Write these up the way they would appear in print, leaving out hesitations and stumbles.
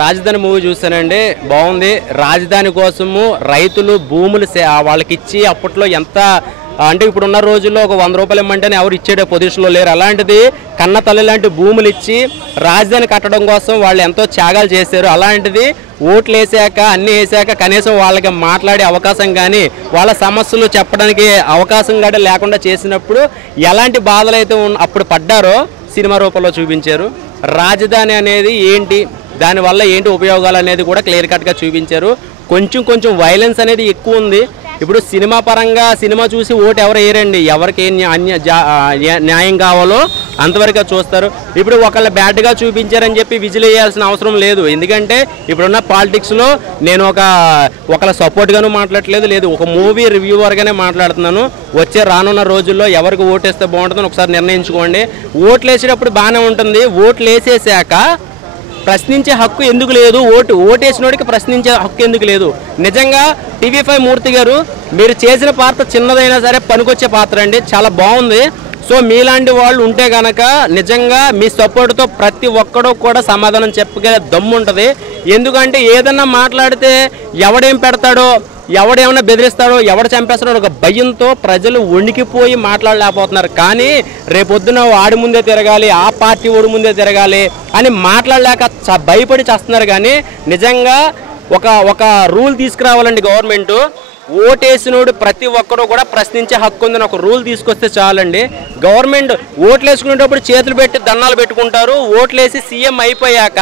రాజధాని మూవీ చూసానండి, బాగుంది. రాజధాని కోసము రైతులు భూములు వాళ్ళకి ఇచ్చి అప్పట్లో ఎంత అంటే ఇప్పుడున్న రోజుల్లో ఒక 100 రూపాయలు ఇమ్మంటేనే ఎవరు ఇచ్చే పొజిషన్లో లేరు. అలాంటిది కన్న తల్లి లాంటి భూములు ఇచ్చి రాజధాని కట్టడం కోసం వాళ్ళు ఎంతో త్యాగాలు చేశారు. అలాంటిది ఓట్లు వేసాక అన్నీ వేసాక కనీసం వాళ్ళకి మాట్లాడే అవకాశం కానీ వాళ్ళ సమస్యలు చెప్పడానికి అవకాశం కానీ లేకుండా చేసినప్పుడు ఎలాంటి బాధలు అయితే అప్పుడు పడ్డారో సినిమా రూపంలో చూపించారు. రాజధాని అనేది ఏంటి, దానివల్ల ఏంటి ఉపయోగాలు అనేది కూడా క్లియర్ కట్గా చూపించారు. కొంచెం వైలెన్స్ అనేది ఎక్కువ ఉంది. ఇప్పుడు సినిమా పరంగా సినిమా చూసి ఓటు ఎవరు వేయరండి, ఎవరికి న్యాయం కావాలో అంతవరకు చూస్తారు. ఇప్పుడు ఒకళ్ళ బ్యాడ్గా చూపించారని చెప్పి విజిల్ వేయాల్సిన అవసరం లేదు. ఎందుకంటే ఇప్పుడున్న పాలిటిక్స్లో నేను ఒకళ్ళ సపోర్ట్గాను మాట్లాడట్లేదు, లేదు ఒక మూవీ రివ్యూవర్గానే మాట్లాడుతున్నాను. రానున్న రోజుల్లో ఎవరికి ఓటేస్తే బాగుంటుందని ఒకసారి నిర్ణయించుకోండి. ఓట్లు వేసేటప్పుడు బాగానే ఉంటుంది, ఓట్లు వేసేసాక ప్రశ్నించే హక్కు ఎందుకు లేదు, ఓటేసినోడికి ప్రశ్నించే హక్కు ఎందుకు లేదు. నిజంగా TV5 మూర్తి గారు మీరు చేసిన పాత్ర చిన్నదైనా సరే పనికొచ్చే పాత్ర అండి, చాలా బాగుంది. సో మీలాంటి వాళ్ళు ఉంటే కనుక నిజంగా మీ సపోర్ట్తో ప్రతి ఒక్కడూ కూడా సమాధానం చెప్పగలే దమ్ము ఉంటుంది. ఎందుకంటే ఏదన్నా మాట్లాడితే ఎవడేం పెడతాడో, ఎవడేమన్నా బెదిరిస్తాడో, ఎవడు చంపేస్తాడో ఒక భయంతో ప్రజలు వణికిపోయి మాట్లాడలేకపోతున్నారు. కానీ రేపొద్దున వాడి ముందే తిరగాలి, ఆ పార్టీ ఓడి ముందే తిరగాలి అని మాట్లాడలేక భయపడి చేస్తున్నారు. కానీ నిజంగా ఒక రూల్ తీసుకురావాలండి గవర్నమెంట్. ఓటేసినోడు ప్రతి ఒక్కరూ కూడా ప్రశ్నించే హక్కు ఉందని ఒక రూల్ తీసుకొస్తే చాలండి. గవర్నమెంట్ ఓట్లు వేసుకునేటప్పుడు చేతులు పెట్టి దండాలు పెట్టుకుంటారు, ఓట్లేసి సీఎం అయిపోయాక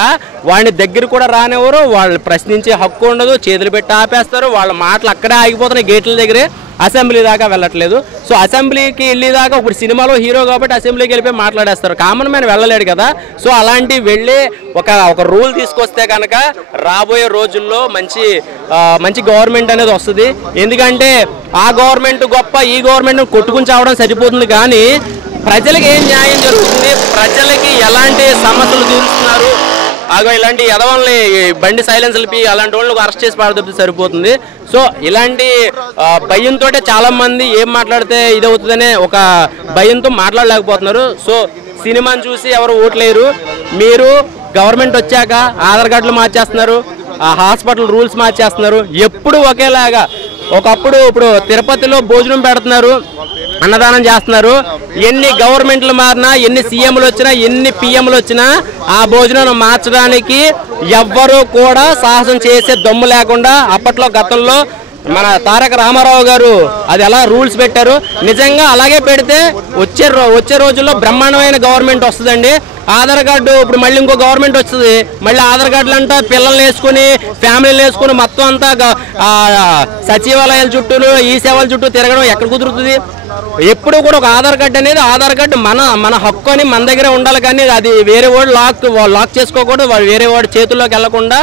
వాడిని దగ్గర కూడా రానివ్వరు, వాళ్ళు ప్రశ్నించే హక్కు ఉండదు, చేతులు పెట్టి ఆపేస్తారు. వాళ్ళ మాటలు అక్కడే ఆగిపోతున్నాయి, గేట్ల దగ్గరే, అసెంబ్లీ దాకా వెళ్ళట్లేదు. సో అసెంబ్లీకి వెళ్ళేదాకా ఇప్పుడు సినిమాలో హీరో కాబట్టి అసెంబ్లీకి వెళ్ళిపోయి మాట్లాడేస్తారు, కామన్ మ్యాన్ వెళ్ళలేడు కదా. సో అలాంటి వెళ్ళి ఒక రూల్ తీసుకొస్తే కనుక రాబోయే రోజుల్లో మంచి గవర్నమెంట్ అనేది వస్తుంది. ఎందుకంటే ఆ గవర్నమెంట్ గొప్ప, ఈ గవర్నమెంట్ కొట్టుకుని చావడం సరిపోతుంది. కానీ ప్రజలకు ఏం న్యాయం జరుగుతుంది, ప్రజలకి ఎలాంటి సమస్యలు తీరుస్తున్నారు, ఇలాంటి ఎదవల్ని బండి సైలెన్స్లపి అలాంటి వాళ్ళని అరెస్ట్ చేసి పారదొప్పితే సరిపోతుంది. సో ఇలాంటి భయంతో చాలా మంది ఏం మాట్లాడితే ఇదవుతుందనే ఒక భయంతో మాట్లాడలేకపోతున్నారు. సో సినిమాని చూసి ఎవరు ఓట్లేరు. మీరు గవర్నమెంట్ వచ్చాక ఆధార్ కార్డులు మార్చేస్తున్నారు, హాస్పిటల్ రూల్స్ మార్చేస్తున్నారు, ఎప్పుడు ఒకేలాగా. ఇప్పుడు తిరుపతిలో భోజనం పెడుతున్నారు, అన్నదానం చేస్తున్నారు. ఎన్ని గవర్నమెంట్లు మారినా, ఎన్ని సీఎంలు వచ్చినా, ఎన్ని పిఎంలు వచ్చినా ఆ భోజనం మార్చడానికి ఎవ్వరూ కూడా సాహసం చేసే దమ్ము లేకుండా అప్పట్లో గతంలో మన తారక రామారావు గారు అది ఎలా రూల్స్ పెట్టారు. నిజంగా అలాగే పెడితే వచ్చే రోజుల్లో బ్రహ్మాండమైన గవర్నమెంట్ వస్తుందండి. ఆధార్ కార్డు ఇప్పుడు మళ్ళీ ఇంకో గవర్నమెంట్ వస్తుంది, మళ్ళీ ఆధార్ కార్డులు అంతా పిల్లల్ని వేసుకుని ఫ్యామిలీని వేసుకుని మొత్తం అంతా సచివాలయాల చుట్టూ ఈ సేవల చుట్టూ తిరగడం ఎక్కడ కుదురుతుంది. ఎప్పుడు కూడా ఒక ఆధార్ కార్డు మన హక్కు అని మన దగ్గర ఉండాలి. కానీ అది వేరే వాడు లాక్ చేసుకోకూడదు, వేరే వాడి చేతుల్లోకి వెళ్లకుండా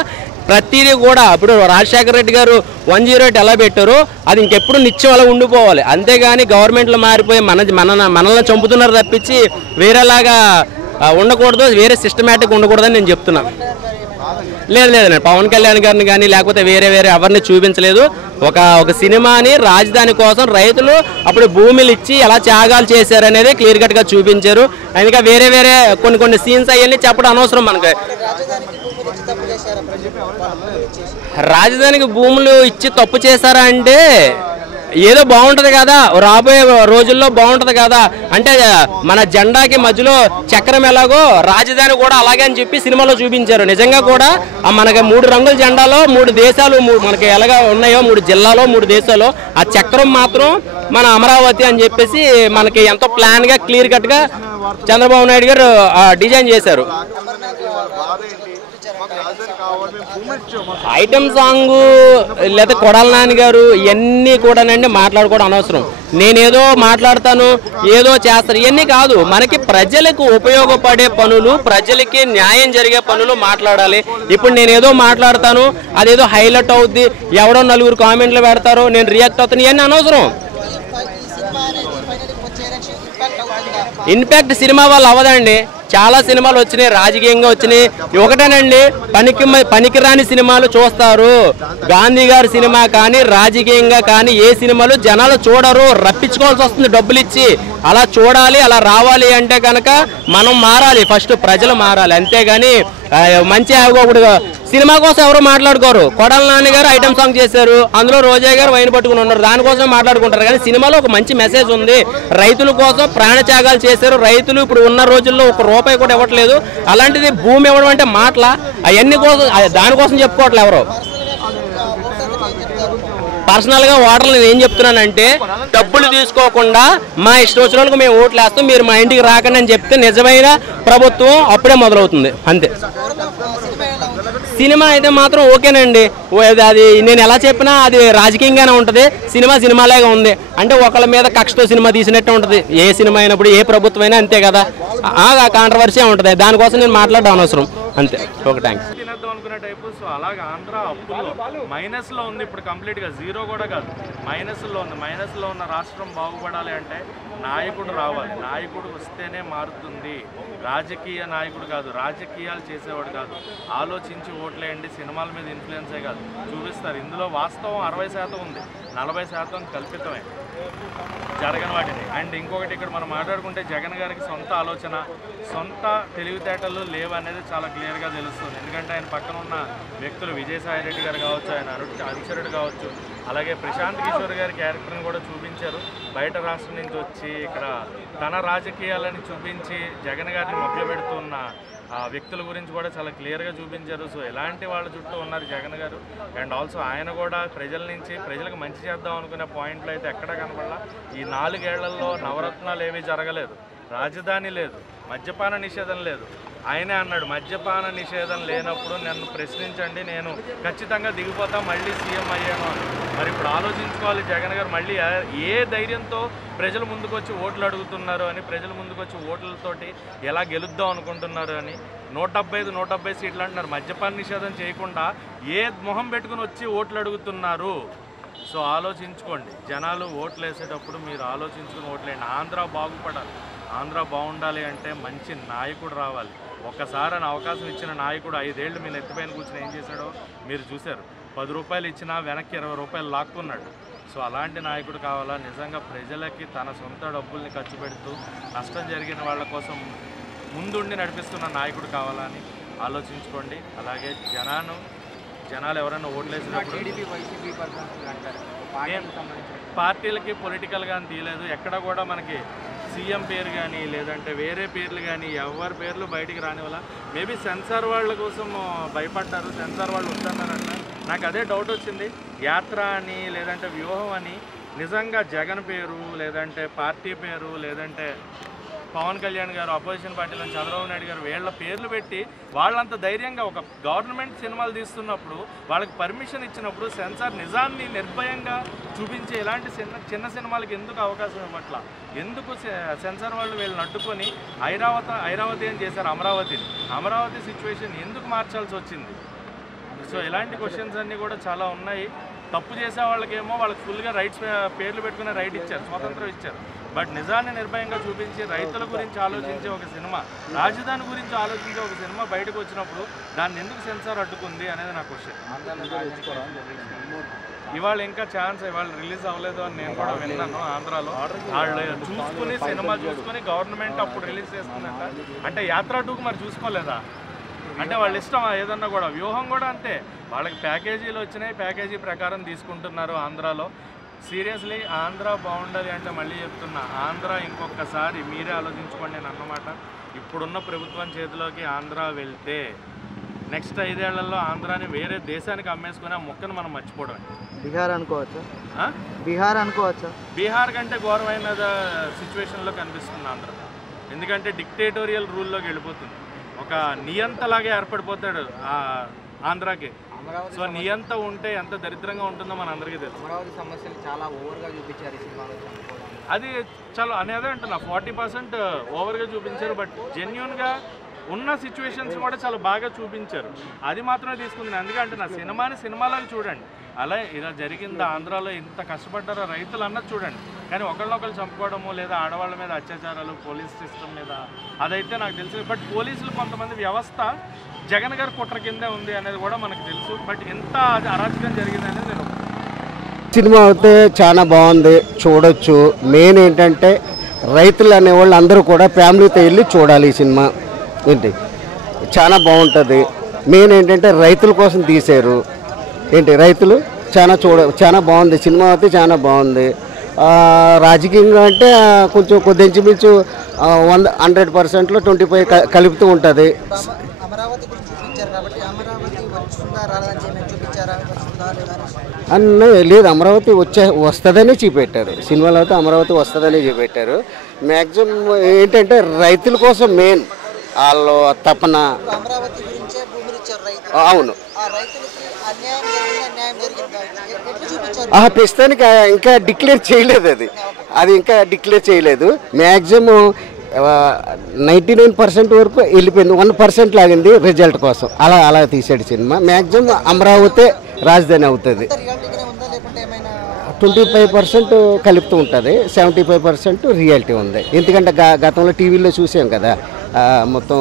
ప్రతిదీ కూడా. ఇప్పుడు రాజశేఖర రెడ్డి గారు 108 ఎలా పెట్టారో అది ఇంకెప్పుడు నిత్యం అలా ఉండిపోవాలి. అంతేగాని గవర్నమెంట్లు మారిపోయి మనల్ని చంపుతున్నారు తప్పించి వేరేలాగా ఉండకూడదు, వేరే సిస్టమేటిక్ ఉండకూడదని నేను చెప్తున్నా. లేదండి, పవన్ కళ్యాణ్ గారిని కానీ లేకపోతే వేరే ఎవరిని చూపించలేదు. ఒక సినిమాని రాజధాని కోసం రైతులు అప్పుడు భూములు ఇచ్చి ఎలా త్యాగాలు చేశారనేది క్లియర్ కట్గా చూపించారు. అందుకే వేరే కొన్ని సీన్స్ అవన్నీ చెప్పడం అనవసరం మనకి. రాజధానికి భూములు ఇచ్చి తప్పు చేశారా అంటే ఏదో బాగుంటుంది కదా, రాబోయే రోజుల్లో బాగుంటుంది కదా. అంటే మన జెండాకి మధ్యలో చక్రం ఎలాగో రాజధాని కూడా అలాగే అని చెప్పి సినిమాలో చూపించారు. నిజంగా కూడా మనకి 3 రంగుల జెండాలో 3 దేశాలు మనకి ఎలాగా ఉన్నాయో, 3 జిల్లాలో 3 దేశాలు, ఆ చక్రం మాత్రం మన అమరావతి అని చెప్పేసి మనకి ఎంతో ప్లాన్గా క్లియర్ కట్గా చంద్రబాబు నాయుడు గారు డిజైన్ చేశారు. ఐటమ్ సాంగ్ లేదా కొడాల నాని గారు ఇవన్నీ కూడానండి మాట్లాడుకోవడం అనవసరం. నేనేదో మాట్లాడతాను, ఏదో చేస్తాను, ఇవన్నీ కాదు. మనకి ప్రజలకు ఉపయోగపడే పనులు, ప్రజలకి న్యాయం జరిగే పనులు మాట్లాడాలి. ఇప్పుడు నేనేదో మాట్లాడతాను, అదేదో హైలైట్ అవుద్ది, ఎవడో 4 కామెంట్లు పెడతారో, నేను రియాక్ట్ అవుతాను, ఇవన్నీ అనవసరం. ఇంపాక్ట్ సినిమా వాళ్ళు అవ్వదండి. చాలా సినిమాలు వచ్చినాయి, రాజకీయంగా వచ్చినాయి. ఒకటేనండి, పనికిరాని సినిమాలు చూస్తారు. గాంధీ గారి సినిమా కానీ రాజకీయంగా కానీ ఏ సినిమాలు జనాలు చూడరు, రప్పించుకోవాల్సి వస్తుంది డబ్బులు ఇచ్చి. అలా చూడాలి, అలా రావాలి అంటే కనుక మనం మారాలి, ఫస్ట్ ప్రజలు మారాలి. అంతేగాని మంచి ఒకటి సినిమా కోసం ఎవరు మాట్లాడుకోరు. కొడాల నాని గారు ఐటమ్ సాంగ్ చేశారు, అందులో రోజా గారు వైన్ పట్టుకుని ఉన్నారు, దానికోసం మాట్లాడుకుంటారు. కానీ సినిమాలో ఒక మంచి మెసేజ్ ఉంది. రైతుల కోసం ప్రాణత్యాగాలు చేశారు. రైతులు ఇప్పుడు ఉన్న రోజుల్లో ₹1 కూడా ఇవ్వట్లేదు. అలాంటిది భూమి ఇవ్వడం అంటే మాటల అవన్నీ కోసం, దానికోసం చెప్పుకోవట్లేదు ఎవరు. పర్సనల్గా ఓటర్లు నేను ఏం చెప్తున్నానంటే, డబ్బులు తీసుకోకుండా మా ఇష్టం వచ్చిన వాళ్ళకి మేము ఓట్లు వేస్తాం, మీరు మా ఇంటికి రాకండి అని చెప్తే నిజమైన ప్రభుత్వం అప్పుడే మొదలవుతుంది. అంతే. సినిమా అయితే మాత్రం ఓకేనండి. అది నేను ఎలా చెప్పినా అది రాజకీయంగానే ఉంటుంది. సినిమా సినిమాలాగా ఉంది. అంటే ఒకళ్ళ మీద కక్షతో సినిమా తీసినట్టే ఉంటుంది. ఏ సినిమా అయినప్పుడు ఏ ప్రభుత్వం అయినా అంతే కదా, కాంట్రవర్సీ ఉంటుంది. దానికోసం నేను మాట్లాడడం అనవసరం. అంతే. Okay, thanks. తినద్దాం అనుకునే టైపు. సో అలాగే ఆంధ్ర అప్పులు మైనస్లో ఉంది ఇప్పుడు, కంప్లీట్గా జీరో కూడా కాదు, మైనస్లో ఉంది. మైనస్లో ఉన్న రాష్ట్రం బాగుపడాలి అంటే నాయకుడు రావాలి. నాయకుడు వస్తేనే మారుతుంది. రాజకీయ నాయకుడు కాదు, రాజకీయాలు చేసేవాడు కాదు. ఆలోచించి ఓట్లేయండి. సినిమాల మీద ఇన్ఫ్లుయెన్సే కాదు, చూపిస్తారు. ఇందులో వాస్తవం 60% ఉంది, 40% కల్పితమే, జరగని వాటిని. అండ్ ఇంకొకటి, ఇక్కడ మనం మాట్లాడుకుంటే జగన్ గారికి సొంత ఆలోచన, సొంత తెలివితేటలు లేవు అనేది చాలా క్లియర్గా తెలుస్తుంది. ఎందుకంటే ఆయన పక్కన ఉన్న వ్యక్తులు, విజయసాయి రెడ్డి గారు కావచ్చు, ఆయన అనుచరుడు కావచ్చు, అలాగే ప్రశాంత్ కిషోర్ గారి క్యారెక్టర్ని కూడా చూపించారు. బయట రాష్ట్రం నుంచి వచ్చి ఇక్కడ తన రాజకీయాలని చూపించి జగన్ గారిని మభ్యపెడుతున్న వ్యక్తుల గురించి కూడా చాలా క్లియర్గా చూపించారు. సో ఎలాంటి వాళ్ళ చుట్టూ ఉన్నారు జగన్ గారు. అండ్ ఆల్సో ఆయన కూడా ప్రజల నుంచి, ప్రజలకు మంచి చేద్దాం అనుకునే పాయింట్లు అయితే ఎక్కడా కనపడాల. ఈ 4 ఏళ్లలో నవరత్నాలు ఏమీ జరగలేదు, రాజధాని లేదు, మద్యపాన నిషేధం లేదు. ఆయనే అన్నాడు, మద్యపాన నిషేధం లేనప్పుడు నన్ను ప్రశ్నించండి, నేను ఖచ్చితంగా దిగిపోతా, మళ్ళీ సీఎం అయ్యాను అని. మరి ఇప్పుడు ఆలోచించుకోవాలి జగన్ గారు మళ్ళీ ఏ ధైర్యంతో ప్రజల ముందుకు వచ్చి ఓట్లు అడుగుతున్నారు అని, ప్రజల ముందుకు వచ్చి ఓట్లతోటి ఎలా గెలుద్దాం అనుకుంటున్నారు అని. 170 సీట్లు అంటున్నారు. మద్యపాన నిషేధం చేయకుండా ఏ మొహం పెట్టుకుని వచ్చి ఓట్లు అడుగుతున్నారు. సో ఆలోచించుకోండి, జనాలు ఓట్లు వేసేటప్పుడు మీరు ఆలోచించుకుని ఓట్లేండి. ఆంధ్ర బాగుపడాలి, ఆంధ్ర బాగుండాలి అంటే మంచి నాయకుడు రావాలి. ఒక్కసారి అవకాశం ఇచ్చిన నాయకుడు 5 ఏళ్ళు మీరు ఎత్తిపైన కూర్చొని ఏం చేశాడో మీరు చూశారు. ₹10 ఇచ్చినా వెనక్కి ₹20 లాక్కున్నాడు. సో అలాంటి నాయకుడు కావాలా. నిజంగా ప్రజలకి తన సొంత డబ్బుల్ని ఖర్చు పెడుతూ నష్టం జరిగిన వాళ్ళ కోసం ముందుండి నడిపిస్తున్న నాయకుడు కావాలా అని ఆలోచించుకోండి. అలాగే జనాలు ఎవరైనా ఓట్లేసినప్పుడు పార్టీలకి పొలిటికల్గా అని తీయలేదు. ఎక్కడ కూడా మనకి సీఎం పేరు కానీ లేదంటే వేరే పేర్లు కానీ ఎవరి పేర్లు బయటికి రానివ్వాల. మేబీ సెన్సార్ వాళ్ళ కోసం భయపడ్డారు, సెన్సార్ వాళ్ళు వద్దన్నారంట. నాకు అదే డౌట్ వచ్చింది. యాత్ర అని లేదంటే వ్యూహం అని నిజంగా జగన్ పేరు లేదంటే పార్టీ పేరు లేదంటే పవన్ కళ్యాణ్ గారు, అపోజిషన్ పార్టీలో చంద్రబాబు నాయుడు గారు వీళ్ళ పేర్లు పెట్టి వాళ్ళంత ధైర్యంగా ఒక గవర్నమెంట్ సినిమాలు తీస్తున్నప్పుడు వాళ్ళకి పర్మిషన్ ఇచ్చినప్పుడు సెన్సార్ నిజాన్ని నిర్భయంగా చూపించే ఇలాంటి చిన్న సినిమాలకి ఎందుకు అవకాశం ఇవ్వట్లా? ఎందుకు సెన్సార్ వాళ్ళు వీళ్ళని అడ్డుకొని ఐరావతి అని చేశారు అమరావతి సిచ్యువేషన్ ఎందుకు మార్చాల్సి వచ్చింది? సో ఇలాంటి క్వశ్చన్స్ అన్నీ కూడా చాలా ఉన్నాయి. తప్పు చేసే వాళ్ళకేమో వాళ్ళకి ఫుల్గా రైట్స్ పేర్లు పెట్టుకునే రైట్ ఇచ్చారు, స్వాతంత్రం ఇచ్చారు. బట్ నిజాన్ని నిర్భయంగా చూపించి రైతుల గురించి ఆలోచించే ఒక సినిమా, రాజధాని గురించి ఆలోచించే ఒక సినిమా బయటకు వచ్చినప్పుడు దాన్ని ఎందుకు సెన్సార్ అడ్డుకుంది అనేది నా క్వశ్చన్. ఇవాళ ఇంకా ఛాన్స్ ఇవాళ రిలీజ్ అవ్వలేదు అని నేను కూడా విన్నాను. ఆంధ్రాలో వాళ్ళు చూసుకుని సినిమా చూసుకుని గవర్నమెంట్ అప్పుడు రిలీజ్ చేస్తుందంట. అంటే యాత్ర 2కు మరి చూసుకోలేదా? అంటే వాళ్ళ ఇష్టం ఏదన్నా కూడా. వ్యూహం కూడా అంతే, వాళ్ళకి ప్యాకేజీలు వచ్చినాయి, ప్యాకేజీ ప్రకారం తీసుకుంటున్నారు ఆంధ్రాలో. సీరియస్లీ ఆంధ్ర బాగుండాలి అంటే మళ్ళీ చెప్తున్నా, ఆంధ్ర ఇంకొకసారి మీరే ఆలోచించుకోండి నేను అన్నమాట. ఇప్పుడున్న ప్రభుత్వం చేతిలోకి ఆంధ్ర వెళ్తే నెక్స్ట్ 5 ఏళ్లలో ఆంధ్రాని వేరే దేశానికి అమ్మేసుకుని ఆ మొక్కను మనం మర్చిపోవడమే. బీహార్ అనుకోవచ్చా? బీహార్ కంటే ఘోరమైన సిచ్యువేషన్లో కనిపిస్తుంది ఆంధ్ర. ఎందుకంటే డిక్టేటోరియల్ రూల్లోకి వెళ్ళిపోతుంది. ఒక నియంతలాగే ఏర్పడిపోతాడు ఆంధ్రాకి. సో నియంత ఉంటే ఎంత దరిద్రంగా ఉంటుందో మన అందరికీ తెలుసు. అమరావతి సమస్యలు చాలా ఓవర్గా చూపించారు ఈ సినిమాలో. అది చాలా అనేది అంటున్నా 40% ఓవర్గా చూపించారు. బట్ జెన్యున్గా ఉన్న సిచ్యువేషన్స్ కూడా చాలా బాగా చూపించారు. అది మాత్రమే తీసుకుంది. అందుకే అంటున్నా సినిమాని సినిమాలాగా చూడండి. అలా ఇలా జరిగింది ఆంధ్రాలో ఇంత కష్టపడ్డారో రైతులు అన్నది చూడండి. కానీ ఒకళ్ళనొకళ్ళు చంపుకోవడము లేదా ఆడవాళ్ళ మీద అత్యాచారాలు పోలీస్ సిస్టమ్ మీద అదైతే నాకు తెలుసు. బట్ పోలీసులు కొంతమంది వ్యవస్థ జగన్ గారి కుట్ర కిందే ఉంది అనేది కూడా మనకు తెలుసు. బట్ ఎంత అరాచకం జరిగింది అనేది నేను సినిమా అయితే చాలా బాగుంది, చూడొచ్చు. మెయిన్ ఏంటంటే రైతులు అనేవాళ్ళు అందరూ కూడా ఫ్యామిలీతో వెళ్ళి చూడాలి ఈ సినిమా. ఏంటి చాలా బాగుంటుంది. మెయిన్ ఏంటంటే రైతుల కోసం తీశారు. ఏంటి రైతులు చాలా బాగుంది సినిమా అయితే చాలా బాగుంది. రాజకీయంగా అంటే కొంచెం కొద్దించుమించు 100%లో 25 కలుపుతూ ఉంటుంది. అమరావతి గురించి చూపించారు కాబట్టి అమరావతి వస్తుందా రాదని చూపించారా, వస్తుందా లేదా అన్న లేదు, అమరావతి వస్తుందని చూపెట్టారు సినిమాలో అయితే. అమరావతి వస్తుందని చూపెట్టారు. మ్యాక్సిమం ఏంటంటే రైతుల కోసం మెయిన్ వాళ్ళు తపన. అమరావతి గురించే భూములు ఇచ్చారు రైతులు. అవును, ఆ రైతులకి అన్యాయం జరిగిందా ఎట్లా చూపించారు? ప్రస్తుతానికి ఇంకా డిక్లేర్ చేయలేదు. అది ఇంకా డిక్లేర్ చేయలేదు. మ్యాక్సిమం 99% వరకు వెళ్ళిపోయింది. 1% లాగింది రిజల్ట్ కోసం. అలా తీసాడు సినిమా. మ్యాక్సిమం అమరావతి రాజధాని అవుతుంది. 25% కలుపుతూ ఉంటుంది, 75% రియాలిటీ ఉంది. ఎందుకంటే గతంలో టీవీలో చూసాం కదా, మొత్తం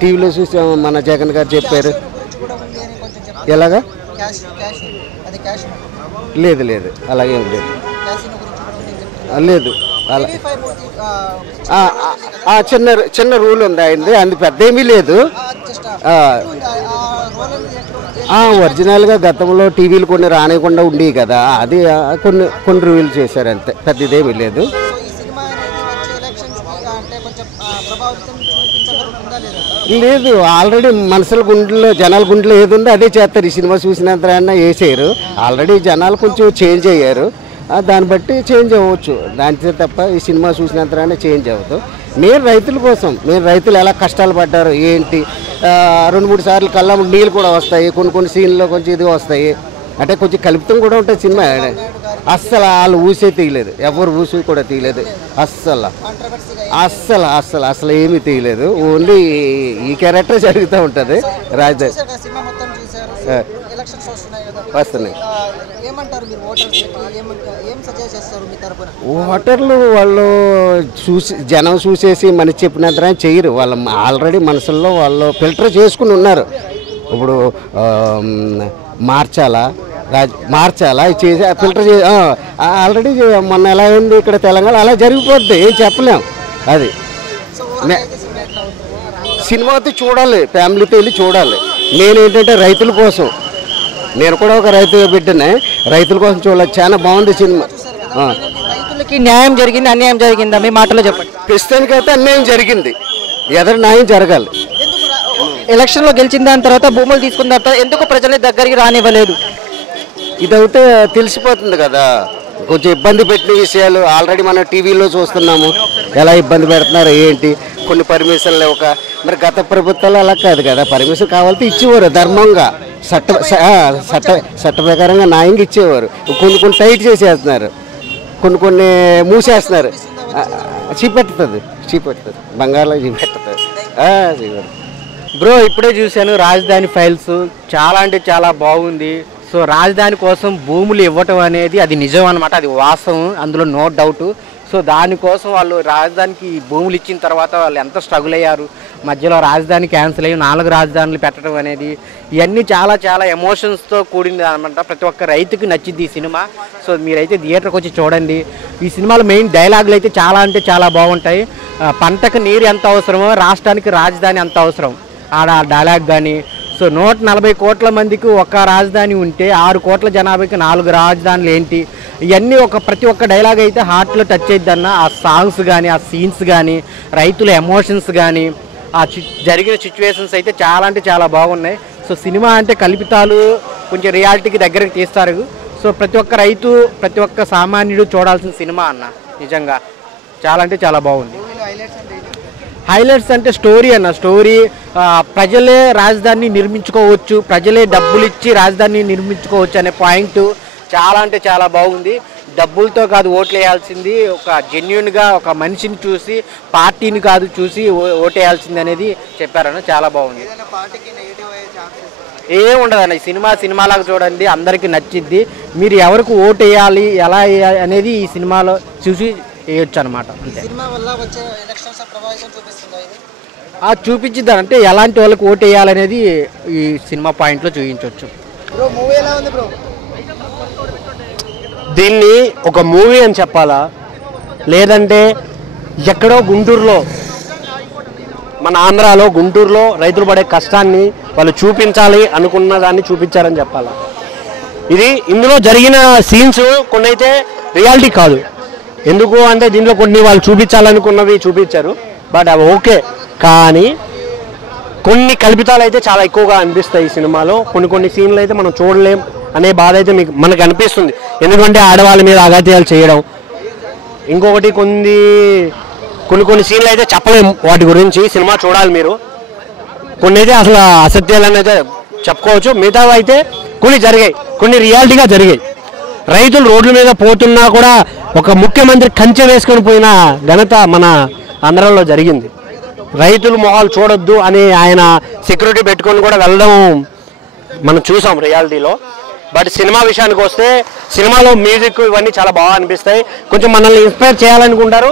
టీవీలో చూసాం. మన జగన్ గారు చెప్పారు. ఎలాగా లేదు అలాగే లేదు లేదు అలా చిన్న రూల్ ఉంది అయింది, అందు పెద్ద ఏమీ లేదు. ఒరిజినల్గా గతంలో టీవీలు కొన్ని రానియకుండా ఉండేవి కదా, అది కొన్ని రూల్ చేశారు అంతే, పెద్ద ఇదేమీ లేదు. లేదు, ఆల్రెడీ మనుషుల గుండెలో జనాల గుండెలో ఏది ఉందో అదే చేస్తారు. ఈ సినిమా చూసినంతైనా వేసేయరు. ఆల్రెడీ జనాలు కొంచెం చేంజ్ అయ్యారు, దాన్ని బట్టి చేంజ్ అవ్వచ్చు. దానితో తప్ప ఈ సినిమా చూసినంతైనా చేంజ్ అవ్వదు. నేను రైతుల కోసం, రైతులు ఎలా కష్టాలు పడ్డారు ఏంటి, 2-3 సార్లు కళ్ళ నీళ్ళు కూడా వస్తాయి, కొన్ని సీన్లో కొంచెం ఇది వస్తాయి. అంటే కొంచెం కలుపుతం కూడా ఉంటుంది సినిమా. అస్సలు వాళ్ళు ఊసే తీయలేదు, ఎవరు ఊసి కూడా తీయలేదు. అస్సలు ఏమీ తీయలేదు. ఓన్లీ ఈ క్యారెక్టర్ జరుగుతూ ఉంటుంది. రాజధాని వస్తున్నాయి. ఓటర్లు వాళ్ళు జనం చూసేసి మనకి చెప్పినంత చేయరు. వాళ్ళు ఆల్రెడీ మనసుల్లో వాళ్ళు ఫిల్టర్ చేసుకుని ఉన్నారు. ఇప్పుడు మార్చాలా చేసి ఫిల్టర్ చేసి ఆల్రెడీ మొన్న ఎలా అయింది ఇక్కడ తెలంగాణ, అలా జరిగిపోద్ది. ఏం చెప్పలేం. అది సినిమా అయితే చూడాలి, ఫ్యామిలీతో వెళ్ళి చూడాలి. నేనేంటంటే రైతుల కోసం, నేను కూడా ఒక రైతు బిడ్డనే, రైతుల కోసం చూడాలి. చాలా బాగుంది సినిమా. రైతులకి న్యాయం జరిగింది, అన్యాయం జరిగిందా మీ మాటలో చెప్పండి. ప్రస్తుతానికి అయితే అన్యాయం జరిగింది, ఎదురు న్యాయం జరగాలి. ఎలక్షన్లో గెలిచిన దాని తర్వాత భూములు తీసుకున్న తర్వాత ఎందుకు ప్రజల్ని దగ్గరికి రానివ్వలేదు? ఇదైతే తెలిసిపోతుంది కదా, కొంచెం ఇబ్బంది పెట్టిన విషయాలు ఆల్రెడీ మనం టీవీలో చూస్తున్నాము. ఎలా ఇబ్బంది పెడుతున్నారు ఏంటి, కొన్ని పర్మిషన్లు లేవక. మరి గత ప్రభుత్వాలు అలా కాదు కదా, పర్మిషన్ కావాలంటే ఇచ్చేవారు ధర్మంగా, చట్ట ప్రకారంగా న్యాయంగా ఇచ్చేవారు. కొన్ని టైట్ చేసేస్తున్నారు, కొన్ని మూసేస్తున్నారు. చూపెడుతుంది బంగాళలో చూపెడుతుంది. బ్రో ఇప్పుడే చూశాను రాజధాని ఫైల్స్, చాలా అంటే చాలా బాగుంది. సో రాజధాని కోసం భూములు ఇవ్వటం అనేది అది నిజం అనమాట, అది వాస్తవం, అందులో నో డౌట్. సో దానికోసం వాళ్ళు రాజధానికి భూములు ఇచ్చిన తర్వాత వాళ్ళు ఎంత స్ట్రగుల్ అయ్యారు. మధ్యలో రాజధాని క్యాన్సిల్ అయ్యి 4 రాజధానులు పెట్టడం అనేది ఇవన్నీ చాలా ఎమోషన్స్తో కూడింది అనమాట. ప్రతి ఒక్క రైతుకి నచ్చింది ఈ సినిమా. సో మీరైతే థియేటర్కి వచ్చి చూడండి. ఈ సినిమాలో మెయిన్ డైలాగులు అయితే చాలా అంటే చాలా బాగుంటాయి. పంటకు నీరు ఎంత అవసరమో రాష్ట్రానికి రాజధాని అంత అవసరం, ఆడ డైలాగ్ కానీ. సో 140 కోట్ల మందికి ఒక రాజధాని ఉంటే 6 కోట్ల జనాభాకి 4 రాజధానులు ఏంటి, ఇవన్నీ ప్రతి ఒక్క డైలాగ్ అయితే హార్ట్లో టచ్ అయిద్దన్న. ఆ సాంగ్స్ కానీ, ఆ సీన్స్ కానీ, రైతుల ఎమోషన్స్ కానీ, ఆ జరిగిన సిచ్యువేషన్స్ అయితే చాలా అంటే చాలా బాగున్నాయి. సో సినిమా అంటే కల్పితాలు కొంచెం రియాలిటీకి దగ్గరికి తీస్తారు. సో ప్రతి ఒక్క రైతు, ప్రతి ఒక్క సామాన్యుడు చూడాల్సిన సినిమా అన్న, నిజంగా చాలా అంటే చాలా బాగుంది. హైలైట్స్ అంటే స్టోరీ అన్న, స్టోరీ ప్రజలే రాజధానిని నిర్మించుకోవచ్చు, ప్రజలే డబ్బులు ఇచ్చి రాజధానిని నిర్మించుకోవచ్చు అనే పాయింట్ చాలా అంటే చాలా బాగుంది. డబ్బులతో కాదు ఓట్లు వేయాల్సింది, ఒక జెన్యున్గా ఒక మనిషిని చూసి పార్టీని కాదు చూసి ఓటు వేయాల్సింది అనేది చెప్పారన్న. చాలా బాగుంది. ఏం ఉండదన్న, ఈ సినిమాలాగా చూడండి, అందరికీ నచ్చిద్ది. మీరు ఎవరికి ఓటు వేయాలి, ఎలా వేయాలి అనేది ఈ సినిమాలో చూసి వేయొచ్చు అనమాట. అంతే. చూపించిద్ది అంటే ఎలాంటి వాళ్ళకి ఓటు వేయాలనేది ఈ సినిమా పాయింట్లో చూపించవచ్చు. దీన్ని ఒక మూవీ అని చెప్పాలా, లేదంటే ఎక్కడో గుంటూరులో, మన ఆంధ్రాలో గుంటూరులో రైతులు పడే కష్టాన్ని వాళ్ళు చూపించాలి అనుకున్న దాన్ని చూపించారని చెప్పాలా. ఇందులో జరిగిన సీన్స్ కొన్ని అయితే రియాలిటీ కాదు. ఎందుకు అంటే దీంట్లో కొన్ని వాళ్ళు చూపించాలనుకున్నవి చూపించారు, బట్ అవి ఓకే. కానీ కొన్ని కల్పితాలు అయితే చాలా ఎక్కువగా అనిపిస్తాయి ఈ సినిమాలో. కొన్ని సీన్లు అయితే మనం చూడలేం అనే బాధ అయితే మనకు అనిపిస్తుంది. ఎందుకంటే ఆడవాళ్ళ మీద అఘాత్యాలు చేయడం, ఇంకొకటి కొన్ని సీన్లు అయితే చెప్పలేము వాటి గురించి. సినిమా చూడాలి మీరు. కొన్ని అయితే అసలు అసత్యాలని అయితే చెప్పుకోవచ్చు, మిగతావి అయితే కొన్ని జరిగాయి, కొన్ని రియాలిటీగా జరిగాయి. రైతులు రోడ్ల మీద పోతున్నా కూడా ఒక ముఖ్యమంత్రి కంచె వేసుకొని పోయిన ఘనత మన ఆంధ్రాలో జరిగింది. రైతులు మొహాలు చూడొద్దు అని ఆయన సెక్యూరిటీ పెట్టుకొని కూడా వెళ్ళడం మనం చూసాం రియాలిటీలో. బట్ సినిమా విషయానికి వస్తే సినిమాలో మ్యూజిక్ ఇవన్నీ చాలా బాగా అనిపిస్తాయి. కొంచెం మనల్ని ఇన్స్పైర్ చేయాలనుకుంటారు.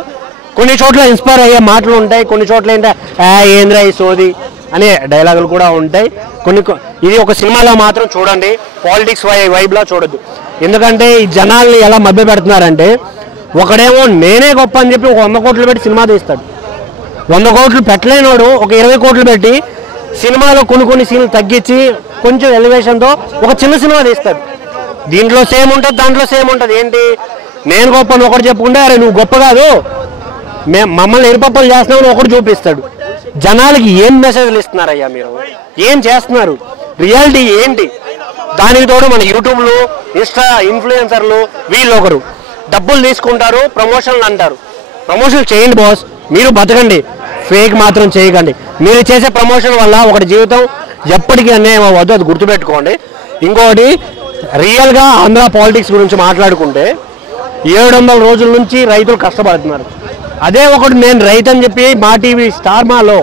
కొన్ని చోట్ల ఇన్స్పైర్ అయ్యే మాటలు ఉంటాయి, కొన్ని చోట్ల ఏంద్రా ఈ సోది అనే డైలాగులు కూడా ఉంటాయి. ఇది ఒక సినిమాలో మాత్రం చూడండి, పాలిటిక్స్ వైబ్లా చూడొద్దు. ఎందుకంటే ఈ జనాల్ని ఎలా మభ్య పెడుతున్నారంటే, ఒకడేమో నేనే గొప్ప అని చెప్పి 100 కోట్లు పెట్టి సినిమా తీస్తాడు. 100 కోట్లు పెట్టలేనోడు ఒక 20 కోట్లు పెట్టి సినిమాలో కొన్ని సీన్లు తగ్గించి కొంచెం ఎలివేషన్తో ఒక చిన్న సినిమా తీస్తాడు. దీంట్లో సేమ్ ఉంటుంది, దాంట్లో సేమ్ ఉంటుంది. ఏంటి, నేను గొప్ప అని ఒకటి చెప్పుకుంటే అరే నువ్వు గొప్ప కాదు, మమ్మల్ని ఎరిపప్పలు చేస్తున్నామని ఒకటి చూపిస్తాడు. జనాలకి ఏం మెసేజ్లు ఇస్తున్నారయ్యా మీరు, ఏం చేస్తున్నారు, రియాలిటీ ఏంటి? దానికి తోడు మన యూట్యూబ్లు, ఇన్స్టా ఇన్ఫ్లుయెన్సర్లు వీళ్ళు ఒకరు డబ్బులు తీసుకుంటారు, ప్రమోషన్లు అంటారు. ప్రమోషన్లు చేయండి బాస్, మీరు బతకండి, ఫేక్ మాత్రం చేయకండి. మీరు చేసే ప్రమోషన్ వల్ల ఒకటి జీవితం ఎప్పటికీ అన్యాయం అవ్వద్దు, అది గుర్తుపెట్టుకోండి. ఇంకొకటి, రియల్గా ఆంధ్ర పాలిటిక్స్ గురించి మాట్లాడుకుంటే 700 రోజుల నుంచి రైతులు కష్టపడుతున్నారు. అదే ఒకటి నేను రైతు అని చెప్పి మా టీవీ స్టార్ మాలో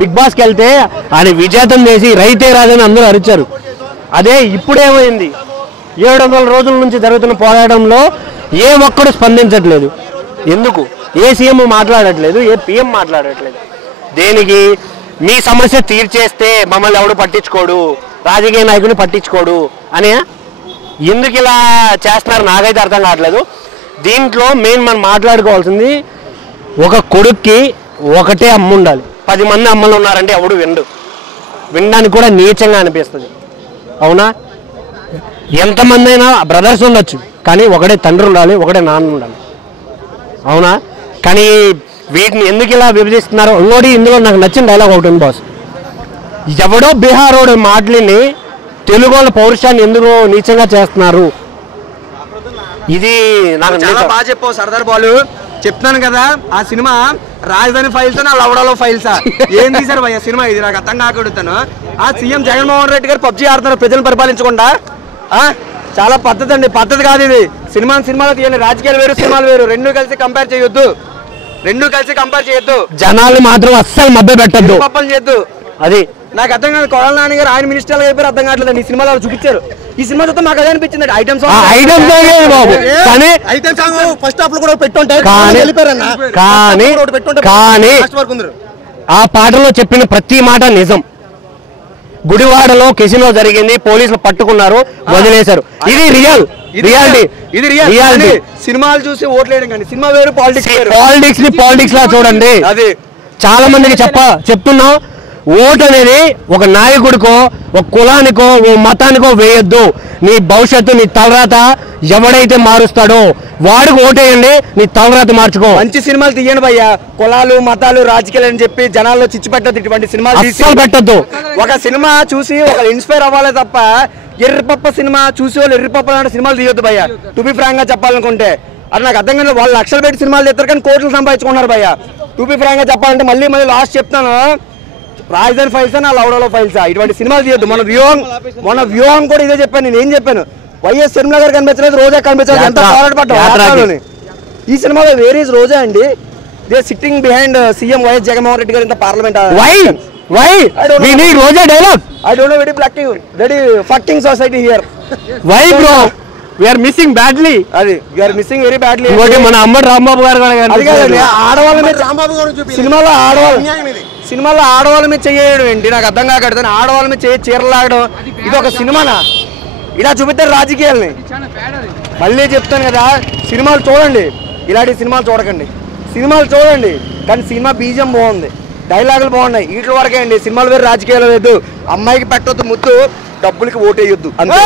బిగ్ బాస్కి వెళ్తే ఆయన విజేతం చేసి రైతే రాదని అందరూ అరిచారు. అదే ఇప్పుడేమైంది, 700 రోజుల నుంచి జరుగుతున్న పోరాటంలో ఏ ఒక్కడు స్పందించట్లేదు. ఎందుకు? ఏ సీఎం మాట్లాడట్లేదు, ఏ పిఎం మాట్లాడట్లేదు. దేనికి? మీ సమస్య తీర్చేస్తే మమ్మల్ని ఎవడు పట్టించుకోడు, రాజకీయ నాయకుని పట్టించుకోడు అని ఎందుకు ఇలా చేస్తున్నారు నాకైతే అర్థం కావట్లేదు. దీంట్లో మెయిన్ మనం మాట్లాడుకోవాల్సింది, ఒక కొడుక్కి ఒకటే అమ్మ ఉండాలి. 10 మంది అమ్మలు ఉన్నారంటే ఎవడు వినడానికి కూడా నీచంగా అనిపిస్తుంది. అవునా? ఎంతమంది అయినా బ్రదర్స్ ఉండొచ్చు, కానీ ఒకటే తండ్రి ఉండాలి, ఒకటే నాన్న ఉండాలి. అవునా? కానీ వీటిని ఎందుకు ఇలా విభజిస్తున్నారు? ఇంకోటి, ఇందులో నాకు నచ్చిన డైలాగ్ ఒకటి ఉంది బాస్. ఎవడో బీహారోడు మాటలని తెలుగు వాళ్ళ పౌరుషాన్ని ఎందుకు నీచంగా చేస్తున్నారు? ఇది నాకు చాలా బాగా చెప్పావు సర్దార్ బాలు. చెప్తున్నాను కదా, ఆ సినిమా రాజధాని ఫైల్స్ నా లవడాలో ఫైల్సా ఏం తీశారు భయ్య సినిమా? ఇది నాకు అర్థం కాకడుతాను. ఆ సీఎం జగన్మోహన్ రెడ్డి గారు పబ్జీ ఆడుతున్నారు ప్రజలను పరిపాలించకుండా. చాలా పద్ధతి అండి, పద్ధతి కాదు ఇది. సినిమాలో తీయండి, రాజకీయాలు వేరు, సినిమాలు వేరు, రెండు కలిసి కంపేర్ చేయొద్దు. జనాలు మాత్రం అస్సలు మభ్య పెట్టద్దు, చేయొద్దు. అది నాకు అర్థం కాదు. కొడాల నాని గారు ఆయన మినిస్టర్లు అయిపోయారు, అర్థం కావట్లేదు. ఈ సినిమాలో చూపించారు. ఈ సినిమా చూస్తే మాకు అదే అనిపించింది. ఐటమ్ ఫస్ట్ హాఫ్ లో కూడా పెట్టుంటే కానీ ఆ పాటలో చెప్పిన ప్రతి మాట నిజం. గుడివాడలో కెసినో జరిగింది, పోలీసులు పట్టుకున్నారు, వదిలేశారు. ఇది రియాలిటీ. సినిమాలు చూసి ఓట్లేయడం కానీ సినిమా వేరు, పాలిటిక్స్ లా చూడండి. అది చాలా మందికి చెప్తున్నాం, ఓటు అనేది ఒక నాయకుడికో, ఒక కులానికో, ఓ మతానికో వేయొద్దు. నీ భవిష్యత్తు, నీ తలరాత ఎవడైతే మారుస్తాడో వాడికి ఓటేయండి, నీ తలరాత మార్చుకో. మంచి సినిమాలు తీయండి భయ్యా. కులాలు, మతాలు, రాజకీయాలు అని చెప్పి జనాల్లో చిచ్చు పెట్టద్దు. ఇటువంటి సినిమాలు పెట్టద్దు. ఒక సినిమా చూసి ఒక ఇన్స్పైర్ అవ్వాలి తప్ప ఎర్రిపప్ప సినిమా చూసి వాళ్ళు ఎర్రిపప్ప లాంటి సినిమాలు తీయొద్దు భయ్యా. టు బి ఫ్రాంక్ గా చెప్పాలనుకుంటే అది నాకు అర్థం కాదు. వాళ్ళు లక్షలు పెట్టి సినిమాలు తెస్తారు కానీ కోట్లు సంపాదించుకున్నారు భయ్యా. టు బి ఫ్రాంక్ గా చెప్పాలంటే మళ్ళీ లాస్ట్ చెప్తాను, రాజధాని ఫైల్సా నా లవడాలో ఫైల్సా ఇటువంటి సినిమాలు తీయొద్దు. మన వ్యూహం కూడా ఇదే చెప్పాను. నేను ఏం చెప్పాను, వైఎస్ షర్మిల గారు కనిపించలేదు, రోజా కనిపించలేదు, ఎంత పోరాటపడ్డారు. ఈ సినిమాలో వేర్ ఈజ్ రోజా అండి. They sitting behind CM YS Jaganmohan Reddy గారు ఇంత parliament. Why? We need Roja dialogue. I don't know very fucking society here. Why bro? We are missing badly. అది we are missing very badly. ఇంకోటి మన అమ్మడు రాంబాబు గారు కూడా అది కాదండి, ఆడవాళ్ళ మీద సినిమాలో ఆడవాళ్ళ మీద చేయడం ఏంటి నాకు అర్థం కాకూడదు. ఆడవాళ్ళ మీద చీరలాడడం ఇది ఒక సినిమానా? ఇలా చూపిస్తారు రాజకీయాల్ని. మళ్ళీ చెప్తాను కదా, సినిమాలు చూడండి, ఇలాంటి సినిమాలు చూడకండి. సినిమాలు చూడండి కానీ సినిమా బీజం బాగుంది, డైలాగులు బాగున్నాయి, వీటి వరకే అండి. సినిమాలు వేరు, రాజకీయాలు లేదు. అమ్మాయికి పెట్టొద్దు ముద్దు, డబ్బులకి ఓటేయొద్దు అంతే.